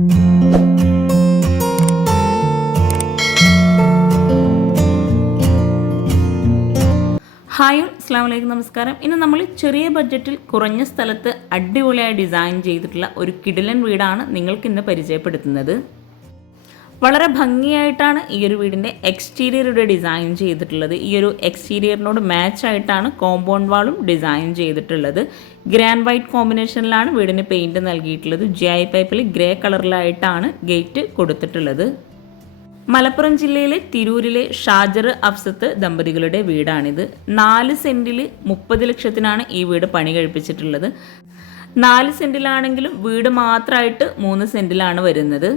Hi അസ്സാം വലൈക്കും നമസ്കാരം. ഇന്ന് നമ്മൾ ചെറിയ ബഡ്ജറ്റിൽ കുറഞ്ഞ സ്ഥലത്ത് അടിപൊളിയായി ഡിസൈൻ ചെയ്തിട്ടുള്ള ഒരു കിടിലൻ വീടാണ് നിങ്ങൾക്ക് ഇന്ന് പരിചയപ്പെടുത്തുന്നത്. വളരെ ഭംഗിയായിട്ടാണ് ഈ ഒരു വീടിന്റെ എക്സ്റ്റീരിയർ ഇവിടെ ഡിസൈൻ ചെയ്തിട്ടുള്ളത്. ഈ ഒരു എക്സ്റ്റീരിയറിനോട് മാച്ച് ആയിട്ടാണ് കോമ്പൗണ്ട് വാളും ഡിസൈൻ ചെയ്തിട്ടുള്ളത്. ഗ്രാൻഡ് വൈറ്റ് കോമ്പിനേഷനിലാണ് വീടിന് പെയിന്റ് നൽകിയിട്ടുള്ളത്. ജി ഐ പൈപ്പിൽ ഗ്രേ കളറിലായിട്ടാണ് ഗേറ്റ് കൊടുത്തിട്ടുള്ളത്. മലപ്പുറം ജില്ലയിലെ തിരൂരിലെ ഷാജർ അഫ്സത്ത് ദമ്പതികളുടെ വീടാണിത്. നാല് സെന്റിൽ മുപ്പത് ലക്ഷത്തിനാണ് ഈ വീട് പണി കഴിപ്പിച്ചിട്ടുള്ളത്. നാല് സെന്റിലാണെങ്കിലും വീട് മാത്രമായിട്ട് മൂന്ന് സെന്റിലാണ് വരുന്നത്.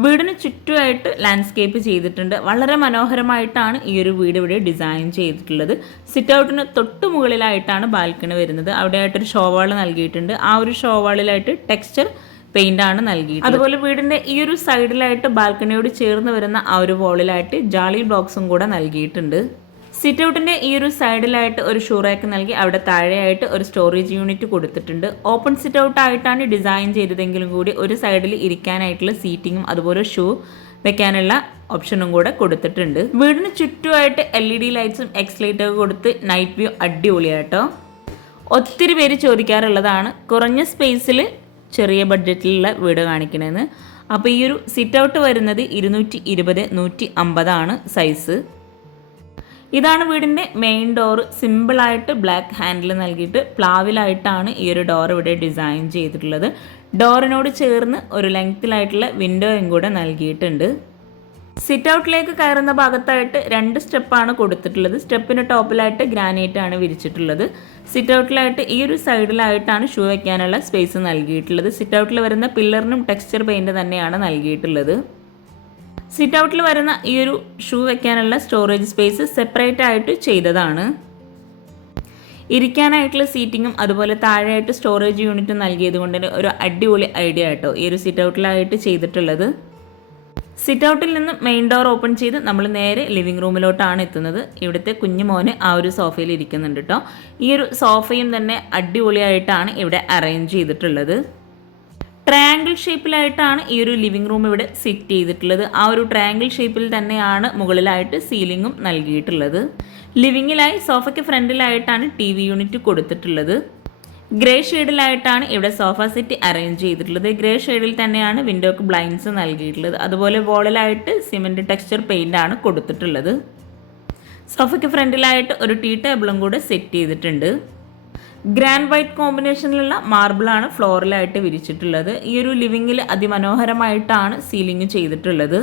വീടിന് ചുറ്റുമായിട്ട് ലാൻഡ്സ്കേപ്പ് ചെയ്തിട്ടുണ്ട്. വളരെ മനോഹരമായിട്ടാണ് ഈ ഒരു വീട് ഇവിടെ ഡിസൈൻ ചെയ്തിട്ടുള്ളത്. സിറ്റ് ഔട്ടിന് തൊട്ട് മുകളിലായിട്ടാണ് ബാൽക്കണി വരുന്നത്. അവിടെയായിട്ടൊരു ഷോവാൾ നൽകിയിട്ടുണ്ട്. ആ ഒരു ഷോവാളിലായിട്ട് ടെക്സ്ചർ പെയിന്റ് ആണ് നൽകിയത് അതുപോലെ വീടിന്റെ ഈ ഒരു സൈഡിലായിട്ട് ബാൽക്കണിയോട് ചേർന്ന് വരുന്ന ആ ഒരു വോളിലായിട്ട് ജാളി ബ്ലോക്സും കൂടെ നൽകിയിട്ടുണ്ട്. സിറ്റ് ഔട്ടിന്റെ ഈ ഒരു സൈഡിലായിട്ട് ഒരു ഷൂ റാക്ക് നൽകി അവിടെ താഴെയായിട്ട് ഒരു സ്റ്റോറേജ് യൂണിറ്റ് കൊടുത്തിട്ടുണ്ട്. ഓപ്പൺ സിറ്റ് ഔട്ട് ആയിട്ടാണ് ഡിസൈൻ ചെയ്തതെങ്കിലും കൂടി ഒരു സൈഡിൽ ഇരിക്കാനായിട്ടുള്ള സീറ്റിങ്ങും അതുപോലെ ഷൂ വെക്കാനുള്ള ഓപ്ഷനും കൂടെ കൊടുത്തിട്ടുണ്ട്. വീടിന് ചുറ്റുമായിട്ട് എൽ ഇ ഡി ലൈറ്റ്സും എക്സ് ലൈറ്റൊക്കെ കൊടുത്ത് നൈറ്റ് വ്യൂ അടിപൊളിയാട്ടോ. ഒത്തിരി പേര് ചോദിക്കാറുള്ളതാണ് കുറഞ്ഞ സ്പേസിൽ ചെറിയ ബഡ്ജറ്റിലുള്ള വീട് കാണിക്കണമെന്ന് അപ്പോൾ ഈ ഒരു സിറ്റ് ഔട്ട് വരുന്നത് ഇരുന്നൂറ്റി ഇരുപത് നൂറ്റി അമ്പതാണ് സൈസ് ഇതാണ് വീടിന്റെ മെയിൻ ഡോർ സിമ്പിളായിട്ട് ബ്ലാക്ക് ഹാൻഡിൽ നൽകിയിട്ട് പ്ലാവിലായിട്ടാണ് ഈ ഒരു ഡോർ ഇവിടെ ഡിസൈൻ ചെയ്തിട്ടുള്ളത്. ഡോറിനോട് ചേർന്ന് ഒരു ലെങ്ത്തിലായിട്ടുള്ള വിൻഡോയും കൂടെ നൽകിയിട്ടുണ്ട്. സിറ്റ് ഔട്ടിലേക്ക് കയറുന്ന ഭാഗത്തായിട്ട് രണ്ട് സ്റ്റെപ്പാണ് കൊടുത്തിട്ടുള്ളത്. സ്റ്റെപ്പിന് ടോപ്പിലായിട്ട് ഗ്രാനൈറ്റ് ആണ് വിരിച്ചിട്ടുള്ളത്. സിറ്റ് ഔട്ടിലായിട്ട് ഈ ഒരു സൈഡിലായിട്ടാണ് ഷൂ വയ്ക്കാനുള്ള സ്പേസ് നൽകിയിട്ടുള്ളത്. സിറ്റ് ഔട്ടിൽ വരുന്ന പില്ലറിനും ടെക്സ്ചർ പെയിന്റ് തന്നെയാണ് നൽകിയിട്ടുള്ളത്. സിറ്റ് ഔട്ടിൽ വരുന്ന ഈ ഒരു ഷൂ വെക്കാനുള്ള സ്റ്റോറേജ് സ്പേസ് സെപ്പറേറ്റ് ആയിട്ട് ചെയ്തതാണ്. ഇരിക്കാനായിട്ടുള്ള സീറ്റിങ്ങും അതുപോലെ താഴെയായിട്ട് സ്റ്റോറേജ് യൂണിറ്റും നൽകിയത് കൊണ്ട് തന്നെ ഒരു അടിപൊളി ഐഡിയ ആട്ടോ ഈ ഒരു സിറ്റ് ഔട്ടിലായിട്ട് ചെയ്തിട്ടുള്ളത്. സിറ്റ് ഔട്ടിൽ നിന്ന് മെയിൻ ഡോർ ഓപ്പൺ ചെയ്ത് നമ്മൾ നേരെ ലിവിംഗ് റൂമിലോട്ടാണ് എത്തുന്നത്. ഇവിടുത്തെ കുഞ്ഞു മോന് ആ ഒരു സോഫയിൽ ഇരിക്കുന്നുണ്ട് കേട്ടോ ഈ ഒരു സോഫയും തന്നെ അടിപൊളിയായിട്ടാണ് ഇവിടെ അറേഞ്ച് ചെയ്തിട്ടുള്ളത്. ട്രയാങ്കിൾ ഷേപ്പിലായിട്ടാണ് ഈ ഒരു ലിവിംഗ് റൂം ഇവിടെ സെറ്റ് ചെയ്തിട്ടുള്ളത്. ആ ഒരു ട്രയാങ്കിൾ ഷേപ്പിൽ തന്നെയാണ് മുകളിലായിട്ട് സീലിങ്ങും നൽകിയിട്ടുള്ളത്. ലിവിങ്ങിലായി സോഫയ്ക്ക് ഫ്രണ്ടിലായിട്ടാണ് ടി വി യൂണിറ്റ് കൊടുത്തിട്ടുള്ളത്. ഗ്രേ ഷെയ്ഡിലായിട്ടാണ് ഇവിടെ സോഫ സെറ്റ് അറേഞ്ച് ചെയ്തിട്ടുള്ളത്. ഗ്രേ ഷെയ്ഡിൽ തന്നെയാണ് വിൻഡോക്ക് ബ്ലൈൻഡ്സ് നൽകിയിട്ടുള്ളത്. അതുപോലെ വോളിലായിട്ട് സിമെന്റ് ടെക്സ്ചർ പെയിന്റാണ് കൊടുത്തിട്ടുള്ളത്. സോഫയ്ക്ക് ഫ്രണ്ടിലായിട്ട് ഒരു ടീ ടേബിളും കൂടെ സെറ്റ് ചെയ്തിട്ടുണ്ട്. ഗ്രാൻഡ് വൈറ്റ് കോമ്പിനേഷനിലുള്ള മാർബിളാണ് ഫ്ലോറിലായിട്ട് വിരിച്ചിട്ടുള്ളത്. ഈ ഒരു ലിവിങ്ങിൽ അതിമനോഹരമായിട്ടാണ് സീലിംഗ് ചെയ്തിട്ടുള്ളത്.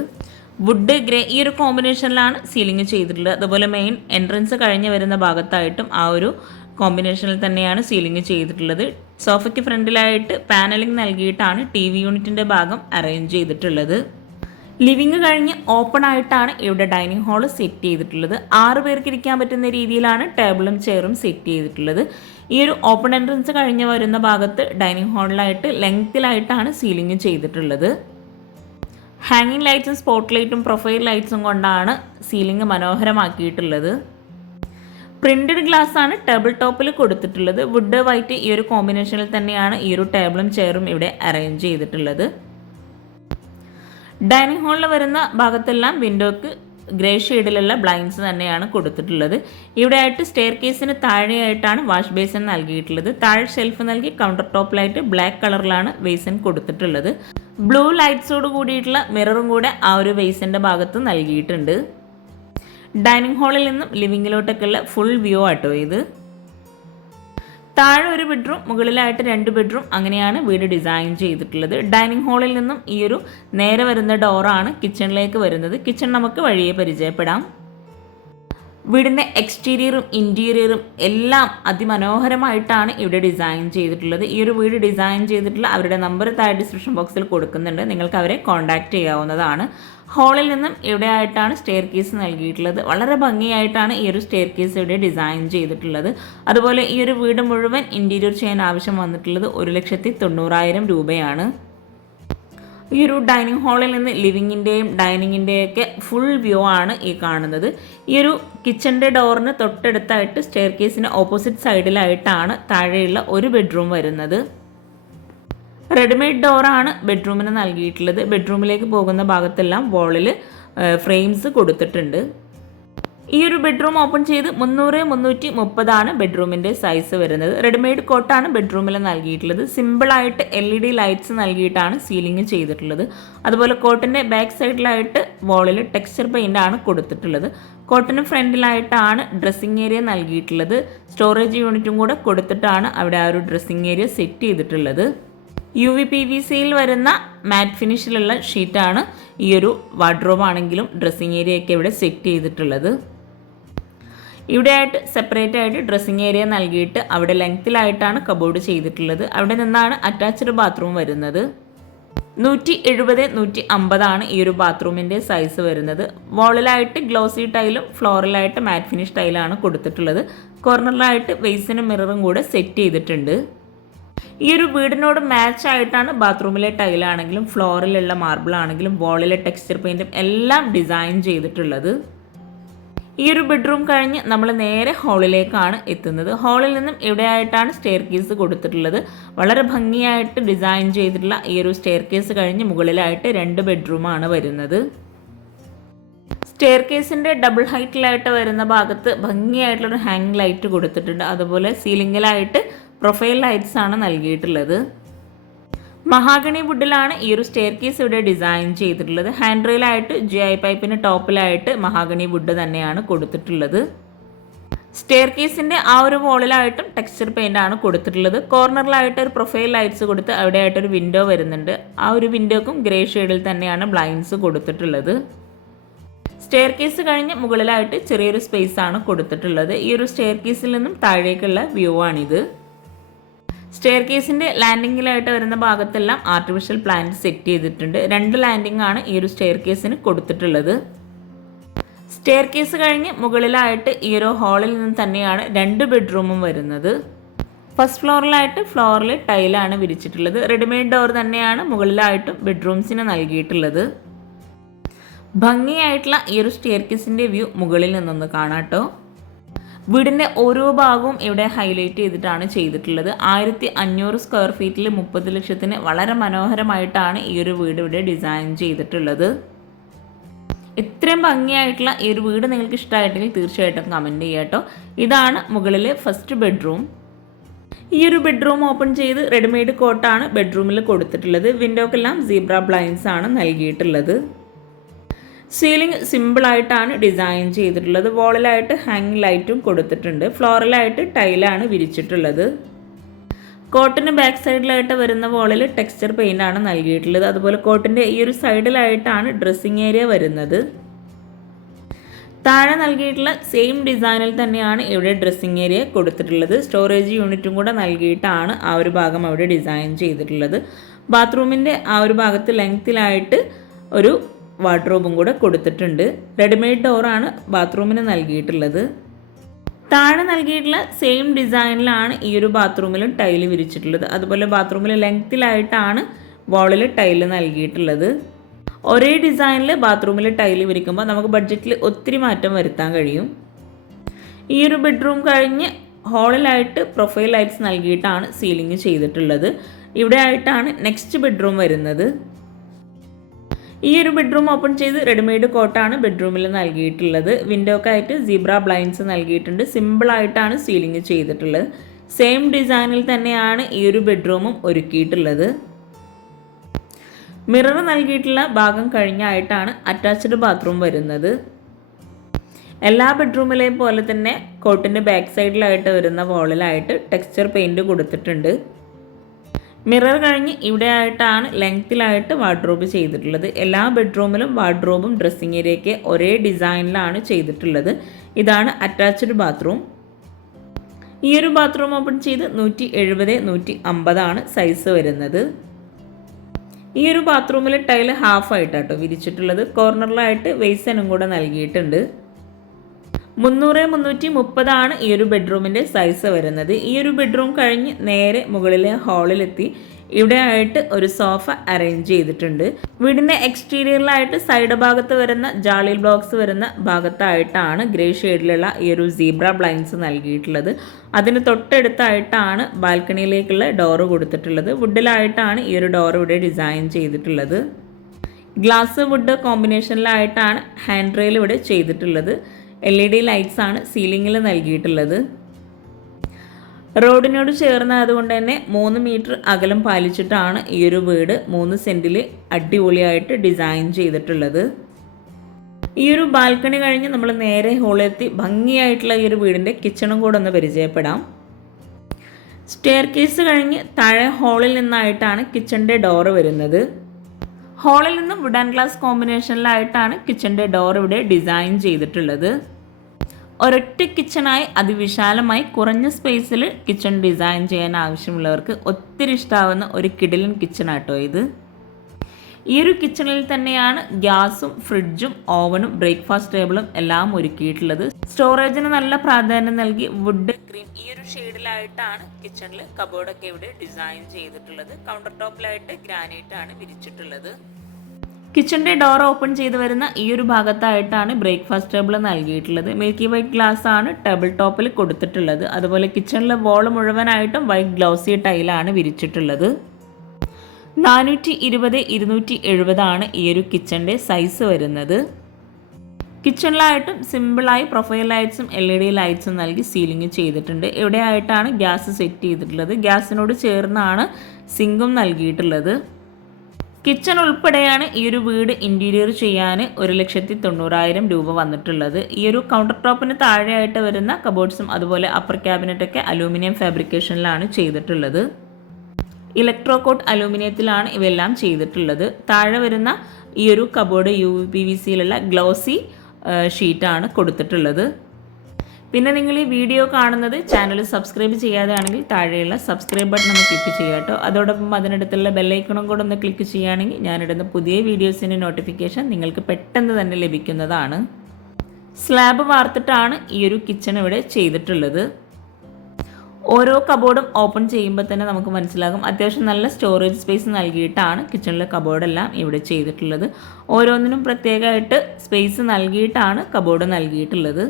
വുഡ് ഗ്രേ ഈ ഒരു കോമ്പിനേഷനിലാണ് സീലിംഗ് ചെയ്തിട്ടുള്ളത്. അതുപോലെ മെയിൻ എൻട്രൻസ് കഴിഞ്ഞ് വരുന്ന ഭാഗത്തായിട്ടും ആ ഒരു കോമ്പിനേഷനിൽ തന്നെയാണ് സീലിംഗ് ചെയ്തിട്ടുള്ളത്. സോഫയ്ക്ക് ഫ്രണ്ടിലായിട്ട് പാനലിംഗ് നൽകിയിട്ടാണ് ടി വി യൂണിറ്റിന്റെ ഭാഗം അറേഞ്ച് ചെയ്തിട്ടുള്ളത്. ലിവിങ് കഴിഞ്ഞ് ഓപ്പൺ ആയിട്ടാണ് ഇവിടെ ഡൈനിങ് ഹാൾ സെറ്റ് ചെയ്തിട്ടുള്ളത്. ആറ് പേർക്ക് ഇരിക്കാൻ പറ്റുന്ന രീതിയിലാണ് ടേബിളും ചെയറും സെറ്റ് ചെയ്തിട്ടുള്ളത്. ഈ ഒരു ഓപ്പൺ എൻട്രൻസ് കഴിഞ്ഞ് വരുന്ന ഭാഗത്ത് ഡൈനിങ് ഹാളിലായിട്ട് ലെങ്ത്തിലായിട്ടാണ് സീലിംഗ് ചെയ്തിട്ടുള്ളത്. ഹാങ്ങിങ് ലൈറ്റ്സും സ്പോട്ട് ലൈറ്റും പ്രൊഫൈൽ ലൈറ്റ്സും കൊണ്ടാണ് സീലിംഗ് മനോഹരമാക്കിയിട്ടുള്ളത്. പ്രിന്റഡ് ഗ്ലാസ് ആണ് ടേബിൾ ടോപ്പിൽ കൊടുത്തിട്ടുള്ളത്. വുഡ് വൈറ്റ് ഈ ഒരു കോമ്പിനേഷനിൽ തന്നെയാണ് ഈ ഒരു ടേബിളും ചെയറും ഇവിടെ അറേഞ്ച് ചെയ്തിട്ടുള്ളത്. ഡൈനിങ് ഹാളിൽ വരുന്ന ഭാഗത്തെല്ലാം വിൻഡോക്ക് ഗ്രേ ഷെയ്ഡിലുള്ള ബ്ലൈൻഡ്സ് തന്നെയാണ് കൊടുത്തിട്ടുള്ളത്. ഇവിടെ ആയിട്ട് സ്റ്റെയർ കേസിന് താഴെയായിട്ടാണ് വാഷ് ബേസിൻ നൽകിയിട്ടുള്ളത്. താഴെ ഷെൽഫ് നൽകി കൗണ്ടർ ടോപ്പിലായിട്ട് ബ്ലാക്ക് കളറിലാണ് ബേസിൻ കൊടുത്തിട്ടുള്ളത്. ബ്ലൂ ലൈറ്റ്സോട് കൂടിയിട്ടുള്ള മിററും കൂടെ ആ ഒരു ബേസിന്റെ ഭാഗത്ത് നൽകിയിട്ടുണ്ട്. ഡൈനിങ് ഹാളിൽ നിന്നും ലിവിങ്ങിലോട്ടൊക്കെയുള്ള ഫുൾ വ്യൂ ആട്ടോ ഇത്. താഴെ ഒരു ബെഡ്റൂം മുകളിലായിട്ട് രണ്ട് ബെഡ്റൂം അങ്ങനെയാണ് വീട് ഡിസൈൻ ചെയ്തിട്ടുള്ളത്. ഡൈനിങ് ഹാളിൽ നിന്നും ഈ ഒരു നേരെ വരുന്ന ഡോറാണ് കിച്ചണിലേക്ക് വരുന്നത്. കിച്ചൺ നമുക്ക് വഴിയെ പരിചയപ്പെടാം. വീടിന്റെ എക്സ്റ്റീരിയറും ഇന്റീരിയറും എല്ലാം അതിമനോഹരമായിട്ടാണ് ഇവിടെ ഡിസൈൻ ചെയ്തിട്ടുള്ളത്. ഈ ഒരു വീട് ഡിസൈൻ ചെയ്തിട്ടുള്ള അവരുടെ നമ്പർ താഴെ ഡിസ്ക്രിപ്ഷൻ ബോക്സിൽ കൊടുക്കുന്നുണ്ട്. നിങ്ങൾക്ക് അവരെ കോൺടാക്റ്റ് ചെയ്യാവുന്നതാണ്. ഹാളിൽ നിന്നും ഇവിടെ ആയിട്ടാണ് സ്റ്റെയർ കേസ് നൽകിയിട്ടുള്ളത്. വളരെ ഭംഗിയായിട്ടാണ് ഈ ഒരു സ്റ്റെയർ കേസ് ഇവിടെ ഡിസൈൻ ചെയ്തിട്ടുള്ളത്. അതുപോലെ ഈ ഒരു വീട് മുഴുവൻ ഇന്റീരിയർ ചെയ്യാൻ ആവശ്യം വന്നിട്ടുള്ളത് ഒരു ലക്ഷത്തി തൊണ്ണൂറായിരം രൂപയാണ്. ഈ ഒരു ഡൈനിങ് ഹാളിൽ നിന്ന് ലിവിങ്ങിന്റെയും ഡൈനിങ്ങിന്റെയൊക്കെ ഫുൾ വ്യൂ ആണ് ഈ കാണുന്നത്. ഈ ഒരു കിച്ചന്റെ ഡോറിന് തൊട്ടടുത്തായിട്ട് സ്റ്റെയർ കേസിന് ഓപ്പോസിറ്റ് സൈഡിലായിട്ടാണ് താഴെയുള്ള ഒരു ബെഡ്റൂം വരുന്നത്. റെഡിമെയ്ഡ് ഡോറാണ് ബെഡ്റൂമിന് നൽകിയിട്ടുള്ളത്. ബെഡ്റൂമിലേക്ക് പോകുന്ന ഭാഗത്തെല്ലാം വോളിൽ ഫ്രെയിംസ് കൊടുത്തിട്ടുണ്ട്. ഈ ഒരു ബെഡ്റൂം ഓപ്പൺ ചെയ്ത് മുന്നൂറ് മുന്നൂറ്റി മുപ്പതാണ് ബെഡ്റൂമിന്റെ സൈസ് വരുന്നത്. റെഡിമെയ്ഡ് കോട്ടാണ് ബെഡ്റൂമിൽ നൽകിയിട്ടുള്ളത്. സിമ്പിളായിട്ട് എൽ ഇ ഡി ലൈറ്റ്സ് നൽകിയിട്ടാണ് സീലിംഗ് ചെയ്തിട്ടുള്ളത്. അതുപോലെ കോട്ടിന്റെ ബാക്ക് സൈഡിലായിട്ട് വോളിൽ ടെക്സ്ചർ പെയിന്റ് ആണ് കൊടുത്തിട്ടുള്ളത്. കോട്ടിന് ഫ്രണ്ടിലായിട്ടാണ് ഡ്രസ്സിങ് ഏരിയ നൽകിയിട്ടുള്ളത്. സ്റ്റോറേജ് യൂണിറ്റും കൂടെ കൊടുത്തിട്ടാണ് അവിടെ ആ ഒരു ഡ്രസ്സിങ് ഏരിയ സെറ്റ് ചെയ്തിട്ടുള്ളത്. യു വി പി വി സിയിൽ വരുന്ന മാറ്റ് ഫിനിഷിലുള്ള ഷീറ്റാണ് ഈ ഒരു വാർഡ്രോബ് ആണെങ്കിലും ഡ്രസ്സിങ് ഏരിയ ഒക്കെ ഇവിടെ സെറ്റ് ചെയ്തിട്ടുള്ളത്. ഇവിടെയായിട്ട് സെപ്പറേറ്റ് ആയിട്ട് ഡ്രസ്സിങ് ഏരിയ നൽകിയിട്ട് അവിടെ ലെങ്ത്തിലായിട്ടാണ് കബോർഡ് ചെയ്തിട്ടുള്ളത്. അവിടെ നിന്നാണ് അറ്റാച്ച്ഡ് ബാത്റൂം വരുന്നത്. നൂറ്റി എഴുപത് നൂറ്റി അമ്പതാണ് ഈ ഒരു ബാത്റൂമിന്റെ സൈസ് വരുന്നത്. വോളിലായിട്ട് ഗ്ലോസി ടൈലും ഫ്ലോറിലായിട്ട് മാറ്റ് ഫിനിഷ് ടൈലാണ് കൊടുത്തിട്ടുള്ളത്. കോർണറിലായിട്ട് വെയ്സിനും മിററും കൂടെ സെറ്റ് ചെയ്തിട്ടുണ്ട്. ഈ ഒരു വീടിനോട് മാച്ച് ആയിട്ടാണ് ബാത്റൂമിലെ ടൈലാണെങ്കിലും ഫ്ലോറിലുള്ള മാർബിൾ ആണെങ്കിലും വോളിലെ ടെക്സ്ചർ പെയിന്റും എല്ലാം ഡിസൈൻ ചെയ്തിട്ടുള്ളത്. ഈ ഒരു ബെഡ്റൂം കഴിഞ്ഞ് നമ്മൾ നേരെ ഹാളിലേക്കാണ് എത്തുന്നത്. ഹാളിൽ നിന്നും ഇവിടെയായിട്ടാണ് സ്റ്റെയർ കേസ് കൊടുത്തിട്ടുള്ളത്. വളരെ ഭംഗിയായിട്ട് ഡിസൈൻ ചെയ്തിട്ടുള്ള ഈ ഒരു സ്റ്റെയർ കേസ് കഴിഞ്ഞ് മുകളിലായിട്ട് രണ്ട് ബെഡ്റൂമാണ് വരുന്നത്. സ്റ്റെയർ കേസിന്റെ ഡബിൾ ഹൈറ്റിലായിട്ട് വരുന്ന ഭാഗത്ത് ഭംഗിയായിട്ടുള്ളൊരു ഹാങ് ലൈറ്റ് കൊടുത്തിട്ടുണ്ട്. അതുപോലെ സീലിംഗിലായിട്ട് പ്രൊഫൈൽ ലൈറ്റ്സ് ആണ് നൽകിയിട്ടുള്ളത്. മഹാഗണി വുഡിലാണ് ഈ ഒരു സ്റ്റെയർ കേസ് ഇവിടെ ഡിസൈൻ ചെയ്തിട്ടുള്ളത്. ഹാൻഡ് റെയിലായിട്ട് ജി ഐ പൈപ്പിന് ടോപ്പിലായിട്ട് മഹാഗണി വുഡ് തന്നെയാണ് കൊടുത്തിട്ടുള്ളത്. സ്റ്റെയർ കേസിന്റെ ആ ഒരു വോളിലായിട്ടും ടെക്സ്ചർ പെയിന്റ് ആണ് കൊടുത്തിട്ടുള്ളത്. കോർണറിലായിട്ട് ഒരു പ്രൊഫൈൽ ലൈറ്റ്സ് കൊടുത്ത് അവിടെയായിട്ടൊരു വിൻഡോ വരുന്നുണ്ട്. ആ ഒരു വിൻഡോക്കും ഗ്രേ ഷെയ്ഡിൽ തന്നെയാണ് ബ്ലൈൻഡ്സ് കൊടുത്തിട്ടുള്ളത്. സ്റ്റെയർ കേസ് കഴിഞ്ഞ് മുകളിലായിട്ട് ചെറിയൊരു സ്പേസ് ആണ് കൊടുത്തിട്ടുള്ളത്. ഈ ഒരു സ്റ്റെയർ കേസിൽ നിന്നും താഴേക്കുള്ള വ്യൂ ആണിത്. സ്റ്റെയർ കേസിന്റെ ലാൻഡിങ്ങിലായിട്ട് വരുന്ന ഭാഗത്തെല്ലാം ആർട്ടിഫിഷ്യൽ പ്ലാന്റ് സെറ്റ് ചെയ്തിട്ടുണ്ട്. രണ്ട് ലാൻഡിംഗ് ആണ് ഈ ഒരു സ്റ്റെയർ കേസിന് കൊടുത്തിട്ടുള്ളത്. സ്റ്റെയർ കേസ് കഴിഞ്ഞ് മുകളിലായിട്ട് ഈ ഒരു ഹാളിൽ നിന്ന് തന്നെയാണ് രണ്ട് ബെഡ്റൂമും വരുന്നത്. ഫസ്റ്റ് ഫ്ലോറിലായിട്ട് ഫ്ലോറിൽ ടൈലാണ് വിരിച്ചിട്ടുള്ളത്. റെഡിമെയ്ഡ് ഡോർ തന്നെയാണ് മുകളിലായിട്ടും ബെഡ്റൂംസിന് നൽകിയിട്ടുള്ളത്. ഭംഗിയായിട്ടുള്ള ഈ ഒരു സ്റ്റെയർ കേസിന്റെ വ്യൂ മുകളിൽ നിന്നൊന്ന് കാണാട്ടോ. വീടിന്റെ ഓരോ ഭാഗവും ഇവിടെ ഹൈലൈറ്റ് ചെയ്തിട്ടാണ് ചെയ്തിട്ടുള്ളത്. ആയിരത്തി അഞ്ഞൂറ് സ്ക്വയർ ഫീറ്റിൽ മുപ്പത് ലക്ഷത്തിന് വളരെ മനോഹരമായിട്ടാണ് ഈ ഒരു വീട് ഇവിടെ ഡിസൈൻ ചെയ്തിട്ടുള്ളത്. ഇത്രയും ഭംഗിയായിട്ടുള്ള ഈ ഒരു വീട് നിങ്ങൾക്ക് ഇഷ്ടമായിട്ടെങ്കിൽ തീർച്ചയായിട്ടും കമന്റ് ചെയ്യാട്ടോ ഇതാണ് മുകളിലെ ഫസ്റ്റ് ബെഡ്റൂം ഈ ഒരു ബെഡ്റൂം ഓപ്പൺ ചെയ്ത് റെഡിമെയ്ഡ് കോട്ടാണ് ബെഡ്റൂമിൽ കൊടുത്തിട്ടുള്ളത്. വിൻഡോക്കെല്ലാം സീബ്ര ബ്ലൈൻസ് ആണ് നൽകിയിട്ടുള്ളത്. സീലിംഗ് സിമ്പിളായിട്ടാണ് ഡിസൈൻ ചെയ്തിട്ടുള്ളത്. വോളിലായിട്ട് ഹാങ് ലൈറ്റും കൊടുത്തിട്ടുണ്ട്. ഫ്ലോറിലായിട്ട് ടൈലാണ് വിരിച്ചിട്ടുള്ളത്. കോട്ടിന് ബാക്ക് സൈഡിലായിട്ട് വരുന്ന വോളിൽ ടെക്സ്ചർ പെയിന്റ് ആണ് നൽകിയിട്ടുള്ളത്. അതുപോലെ കോട്ടിന്റെ ഈ ഒരു സൈഡിലായിട്ടാണ് ഡ്രസ്സിങ് ഏരിയ വരുന്നത്. താഴെ നൽകിയിട്ടുള്ള സെയിം ഡിസൈനിൽ തന്നെയാണ് ഇവിടെ ഡ്രസ്സിങ് ഏരിയ കൊടുത്തിട്ടുള്ളത്. സ്റ്റോറേജ് യൂണിറ്റും കൂടെ നൽകിയിട്ടാണ് ആ ഒരു ഭാഗം അവിടെ ഡിസൈൻ ചെയ്തിട്ടുള്ളത്. ബാത്റൂമിന്റെ ആ ഒരു ഭാഗത്ത് ലെങ്ത്തിലായിട്ട് ഒരു വാർഡ്രോബും കൂടെ കൊടുത്തിട്ടുണ്ട്. റെഡിമെയ്ഡ് ഡോറാണ് ബാത്റൂമിന് നൽകിയിട്ടുള്ളത്. താഴെ നൽകിയിട്ടുള്ള സെയിം ഡിസൈനിലാണ് ഈ ഒരു ബാത്റൂമിലും ടൈൽ വിരിച്ചിട്ടുള്ളത്. അതുപോലെ ബാത്റൂമിൽ ലെങ്ത്തിലായിട്ടാണ് വാളിൽ ടൈൽ നൽകിയിട്ടുള്ളത്. ഒരേ ഡിസൈനിൽ ബാത്റൂമിൽ ടൈൽ വിരിക്കുമ്പോൾ നമുക്ക് ബഡ്ജറ്റിൽ ഒത്തിരി മാറ്റം വരുത്താൻ കഴിയും. ഈ ഒരു ബെഡ്റൂം കഴിഞ്ഞ് ഹാളിലായിട്ട് പ്രൊഫൈൽ ലൈറ്റ്സ് നൽകിയിട്ടാണ് സീലിംഗ് ചെയ്തിട്ടുള്ളത്. ഇവിടെ ആയിട്ടാണ് നെക്സ്റ്റ് ബെഡ്റൂം വരുന്നത്. ഈ ഒരു ബെഡ്റൂം ഓപ്പൺ ചെയ്ത് റെഡിമെയ്ഡ് കോട്ടാണ് ബെഡ്റൂമിൽ നൽകിയിട്ടുള്ളത്. വിൻഡോക്കായിട്ട് സീബ്ര ബ്ലൈൻഡ്സ് നൽകിയിട്ടുണ്ട്. സിമ്പിളായിട്ടാണ് സീലിംഗ് ചെയ്തിട്ടുള്ളത്. സെയിം ഡിസൈനിൽ തന്നെയാണ് ഈ ഒരു ബെഡ്റൂമും ഒരുക്കിയിട്ടുള്ളത്. മിറർ നൽകിയിട്ടുള്ള ഭാഗം കഴിഞ്ഞായിട്ടാണ് അറ്റാച്ച്ഡ് ബാത്റൂം വരുന്നത്. എല്ലാ ബെഡ്റൂമിലെയും പോലെ തന്നെ കോട്ടിന്റെ ബാക്ക് സൈഡിലായിട്ട് വരുന്ന വോളിലായിട്ട് ടെക്സ്ചർ പെയിന്റ് കൊടുത്തിട്ടുണ്ട്. മിറർ കഴിഞ്ഞ് ഇവിടെ ആയിട്ടാണ് ലെങ്ത്തിലായിട്ട് വാർഡ്രോബ് ചെയ്തിട്ടുള്ളത്. എല്ലാ ബെഡ്റൂമിലും വാർഡ്രോബും ഡ്രസ്സിംഗ് ഏരിയയ്ക്ക് ഒരേ ഡിസൈനിലാണ് ചെയ്തിട്ടുള്ളത്. ഇതാണ് അറ്റാച്ച്ഡ് ബാത്റൂം. ഈ ഒരു ബാത്റൂം ഓപ്പൺ ചെയ്ത് നൂറ്റി എഴുപത് നൂറ്റി അമ്പതാണ് സൈസ് വരുന്നത്. ഈ ഒരു ബാത്റൂമിൽ ടൈൽ ഹാഫ് ആയിട്ടാട്ടോ വിരിച്ചിട്ടുള്ളത്. കോർണറിലായിട്ട് വെയ്സനും കൂടെ നൽകിയിട്ടുണ്ട്. മുന്നൂറ് മുന്നൂറ്റി മുപ്പതാണ് ഈ ഒരു ബെഡ്റൂമിന്റെ സൈസ് വരുന്നത്. ഈ ഒരു ബെഡ്റൂം കഴിഞ്ഞ് നേരെ മുകളിലെ ഹാളിലെത്തി ഇവിടെ ആയിട്ട് ഒരു സോഫ അറേഞ്ച് ചെയ്തിട്ടുണ്ട്. വീടിന്റെ എക്സ്റ്റീരിയറിലായിട്ട് സൈഡ് ഭാഗത്ത് വരുന്ന ജാളി ബ്ലോക്സ് വരുന്ന ഭാഗത്തായിട്ടാണ് ഗ്രേ ഷെയ്ഡിലുള്ള ഈ ഒരു സീബ്ര ബ്ലൈൻസ് നൽകിയിട്ടുള്ളത്. അതിന് തൊട്ടടുത്തായിട്ടാണ് ബാൽക്കണിയിലേക്കുള്ള ഡോറ് കൊടുത്തിട്ടുള്ളത്. വുഡിലായിട്ടാണ് ഈ ഒരു ഡോർ ഇവിടെ ഡിസൈൻ ചെയ്തിട്ടുള്ളത്. ഗ്ലാസ് വുഡ് കോമ്പിനേഷനിലായിട്ടാണ് ഹാൻഡ് റെയിൽ ഇവിടെ ചെയ്തിട്ടുള്ളത്. എൽ ഇ ഡി ലൈറ്റ്സ് ആണ് സീലിങ്ങിൽ നൽകിയിട്ടുള്ളത്. റോഡിനോട് ചേർന്നതുകൊണ്ട് തന്നെ മൂന്ന് മീറ്റർ അകലം പാലിച്ചിട്ടാണ് ഈ ഒരു വീട് മൂന്ന് സെന്റിൽ അടിപൊളിയായിട്ട് ഡിസൈൻ ചെയ്തിട്ടുള്ളത്. ഈ ഒരു ബാൽക്കണി കഴിഞ്ഞ് നമ്മൾ നേരെ ഹോളിലെത്തി ഭംഗിയായിട്ടുള്ള ഈ ഒരു വീടിന്റെ കിച്ചണും കൂടെ ഒന്ന് പരിചയപ്പെടാം. സ്റ്റെയർ കേസ് കഴിഞ്ഞ് താഴെ ഹോളിൽ നിന്നായിട്ടാണ് കിച്ചണിന്റെ ഡോറ് വരുന്നത്. ഹാളിൽ നിന്നും വുഡ് ആൻഡ് ഗ്ലാസ് കോമ്പിനേഷനിലായിട്ടാണ് കിച്ചന്റെ ഡോർ ഇവിടെ ഡിസൈൻ ചെയ്തിട്ടുള്ളത്. ഒരൊറ്റ കിച്ചണായി അതിവിശാലമായി കുറഞ്ഞ സ്പേസിൽ കിച്ചൺ ഡിസൈൻ ചെയ്യാൻ ആവശ്യമുള്ളവർക്ക് ഒത്തിരി ഇഷ്ടമാവുന്ന ഒരു കിടിലൻ കിച്ചണാട്ടോ ഇത്. ഈ ഒരു കിച്ചണിൽ തന്നെയാണ് ഗ്യാസും ഫ്രിഡ്ജും ഓവനും ബ്രേക്ക്ഫാസ്റ്റ് ടേബിളും എല്ലാം ഒരുക്കിയിട്ടുള്ളത്. സ്റ്റോറേജിന് നല്ല പ്രാധാന്യം നൽകി വുഡ് ക്രീം ഈ ഒരു ഷെയ്ഡിലായിട്ടാണ് കിച്ചണിൽ കബോർഡൊക്കെ ഇവിടെ ഡിസൈൻ ചെയ്തിട്ടുള്ളത്. കൗണ്ടർ ടോപ്പിലായിട്ട് ഗ്രാനൈറ്റ് ആണ് വിരിച്ചിട്ടുള്ളത്. കിച്ചണിന്റെ ഡോർ ഓപ്പൺ ചെയ്ത് വരുന്ന ഈ ഒരു ഭാഗത്തായിട്ടാണ് ബ്രേക്ക്ഫാസ്റ്റ് ടേബിൾ നൽകിയിട്ടുള്ളത്. മിൽക്കി വൈറ്റ് ഗ്ലാസ് ആണ് ടേബിൾ ടോപ്പിൽ കൊടുത്തിട്ടുള്ളത്. അതുപോലെ കിച്ചണിലെ വോൾ മുഴുവനായിട്ടും വൈറ്റ് ഗ്ലൗസി ടൈലാണ് വിരിച്ചിട്ടുള്ളത്. നാനൂറ്റി ഇരുപത് ഇരുന്നൂറ്റി എഴുപതാണ് ഈ ഒരു കിച്ചണിന്റെ സൈസ് വരുന്നത്. കിച്ചണിലായിട്ടും സിമ്പിളായി പ്രൊഫൈൽ ലൈറ്റ്സും എൽ ഇ ഡി ലൈറ്റ്സും നൽകി സീലിംഗ് ചെയ്തിട്ടുണ്ട്. എവിടെയായിട്ടാണ് ഗ്യാസ് സെറ്റ് ചെയ്തിട്ടുള്ളത്? ഗ്യാസിനോട് ചേർന്നാണ് സിങ്കും നൽകിയിട്ടുള്ളത്. കിച്ചൺ ഉൾപ്പെടെയാണ് ഈ ഒരു വീട് ഇന്റീരിയർ ചെയ്യാൻ ഒരു ലക്ഷത്തി തൊണ്ണൂറായിരം രൂപ വന്നിട്ടുള്ളത്. ഈ ഒരു കൗണ്ടർ ടോപ്പിന് താഴെയായിട്ട് വരുന്ന കബോർഡ്സും അതുപോലെ അപ്പർ ക്യാബിനറ്റൊക്കെ അലൂമിനിയം ഫാബ്രിക്കേഷനിലാണ് ചെയ്തിട്ടുള്ളത്. ഇലക്ട്രോ കോട്ട് അലൂമിനിയത്തിലാണ് ഇവയെല്ലാം ചെയ്തിട്ടുള്ളത്. താഴെ വരുന്ന ഈ ഒരു കബോർഡ് യു പി വി സിയിലുള്ള ഗ്ലോസി ഷീറ്റാണ് കൊടുത്തിട്ടുള്ളത്. പിന്നെ നിങ്ങൾ ഈ വീഡിയോ കാണുന്നത് ചാനൽ സബ്സ്ക്രൈബ് ചെയ്യാതെയാണെങ്കിൽ താഴെയുള്ള സബ്സ്ക്രൈബ് ബട്ടൺ ഒന്ന് ക്ലിക്ക് ചെയ്യുക കേട്ടോ. അതോടൊപ്പം അതിനടുത്തുള്ള ബെല്ലൈക്കണും കൂടെ ഒന്ന് ക്ലിക്ക് ചെയ്യുകയാണെങ്കിൽ ഞാനിടുന്ന പുതിയ വീഡിയോസിന്റെ നോട്ടിഫിക്കേഷൻ നിങ്ങൾക്ക് പെട്ടെന്ന് തന്നെ ലഭിക്കുന്നതാണ്. സ്ലാബ് വാർത്തിട്ടാണ് ഈ ഒരു കിച്ചൺ ഇവിടെ ചെയ്തിട്ടുള്ളത്. ഓരോ കബോർഡും ഓപ്പൺ ചെയ്യുമ്പോൾ തന്നെ നമുക്ക് മനസ്സിലാകും. അത്യാവശ്യം നല്ല സ്റ്റോറേജ് സ്പേസ് നൽകിയിട്ടാണ് കിച്ചണിലെ കബോർഡെല്ലാം ഇവിടെ ചെയ്തിട്ടുള്ളത്. ഓരോന്നിനും പ്രത്യേകമായിട്ട് സ്പേസ് നൽകിയിട്ടാണ് കബോർഡ് നൽകിയിട്ടുള്ളത്.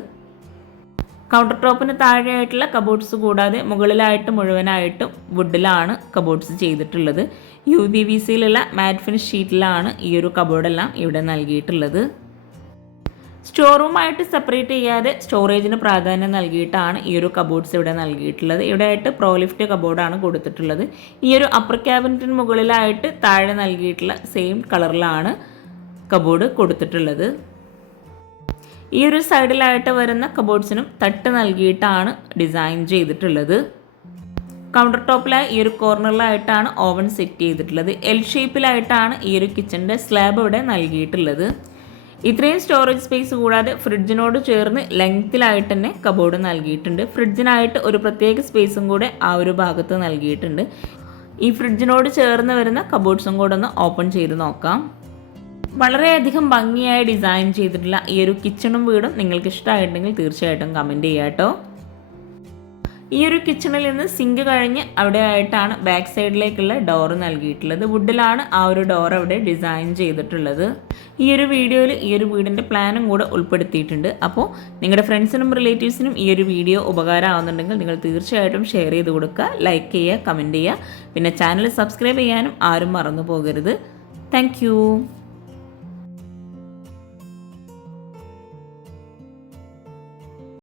കൗണ്ടർ ടോപ്പിന് താഴെയായിട്ടുള്ള കബോർഡ്സ് കൂടാതെ മുകളിലായിട്ട് മുഴുവനായിട്ടും വുഡിലാണ് കബോർഡ്സ് ചെയ്തിട്ടുള്ളത്. യു ബി വി സിയിലുള്ള മാറ്റ് ഫിനിഷ് ഷീറ്റിലാണ് ഈ ഒരു കബോർഡെല്ലാം ഇവിടെ നൽകിയിട്ടുള്ളത്. സ്റ്റോർ റൂമായിട്ട് സെപ്പറേറ്റ് ചെയ്യാതെ സ്റ്റോറേജിന് പ്രാധാന്യം നൽകിയിട്ടാണ് ഈ ഒരു കബോർഡ്സ് ഇവിടെ നൽകിയിട്ടുള്ളത്. ഇവിടെ ആയിട്ട് പ്രോലിഫ്റ്റ് കബോർഡാണ് കൊടുത്തിട്ടുള്ളത്. ഈ ഒരു അപ്പർ ക്യാബിനറ്റിന് മുകളിലായിട്ട് താഴെ നൽകിയിട്ടുള്ള സെയിം കളറിലാണ് കബോർഡ് കൊടുത്തിട്ടുള്ളത്. ഈ ഒരു സൈഡിലായിട്ട് വരുന്ന കബോർഡ്സിനും തട്ട് നൽകിയിട്ടാണ് ഡിസൈൻ ചെയ്തിട്ടുള്ളത്. കൗണ്ടർ ടോപ്പിലായി ഈ ഒരു കോർണറിലായിട്ടാണ് ഓവൻ സെറ്റ് ചെയ്തിട്ടുള്ളത്. എൽ ഷേപ്പിലായിട്ടാണ് ഈ ഒരു കിച്ചണിന്റെ സ്ലാബ് ഇവിടെ നൽകിയിട്ടുള്ളത്. ഇത്രയും സ്റ്റോറേജ് സ്പേസ് കൂടാതെ ഫ്രിഡ്ജിനോട് ചേർന്ന് ലെങ്ത്തിലായിട്ട് തന്നെ കബോർഡ് നൽകിയിട്ടുണ്ട്. ഫ്രിഡ്ജിനായിട്ട് ഒരു പ്രത്യേക സ്പേസും കൂടെ ആ ഒരു ഭാഗത്ത് നൽകിയിട്ടുണ്ട്. ഈ ഫ്രിഡ്ജിനോട് ചേർന്ന് വരുന്ന കബോർഡ്സും കൂടെ ഒന്ന് ഓപ്പൺ ചെയ്ത് നോക്കാം. വളരെയധികം ഭംഗിയായി ഡിസൈൻ ചെയ്തിട്ടുള്ള ഈ ഒരു കിച്ചണും വീടും നിങ്ങൾക്ക് ഇഷ്ടമായിട്ടുണ്ടെങ്കിൽ തീർച്ചയായിട്ടും കമന്റ് ചെയ്യാട്ടോ കേട്ടോ. ഈ ഒരു കിച്ചണിൽ നിന്ന് സിങ്ക് കഴിഞ്ഞ് അവിടെ ആയിട്ടാണ് ബാക്ക് സൈഡിലേക്കുള്ള ഡോറ് നൽകിയിട്ടുള്ളത്. വുഡിലാണ് ആ ഒരു ഡോർ അവിടെ ഡിസൈൻ ചെയ്തിട്ടുള്ളത്. ഈ ഒരു വീഡിയോയിൽ ഈ ഒരു വീടിന്റെ പ്ലാനും കൂടെ ഉൾപ്പെടുത്തിയിട്ടുണ്ട്. അപ്പോൾ നിങ്ങളുടെ ഫ്രണ്ട്സിനും റിലേറ്റീവ്സിനും ഈ ഒരു വീഡിയോ ഉപകാരമാകുന്നുണ്ടെങ്കിൽ നിങ്ങൾ തീർച്ചയായിട്ടും ഷെയർ ചെയ്ത് കൊടുക്കുക ലൈക്ക് ചെയ്യുക കമന്റ് ചെയ്യുക. പിന്നെ ചാനൽ സബ്സ്ക്രൈബ് ചെയ്യാനും ആരും മറന്നു പോകരുത്. താങ്ക്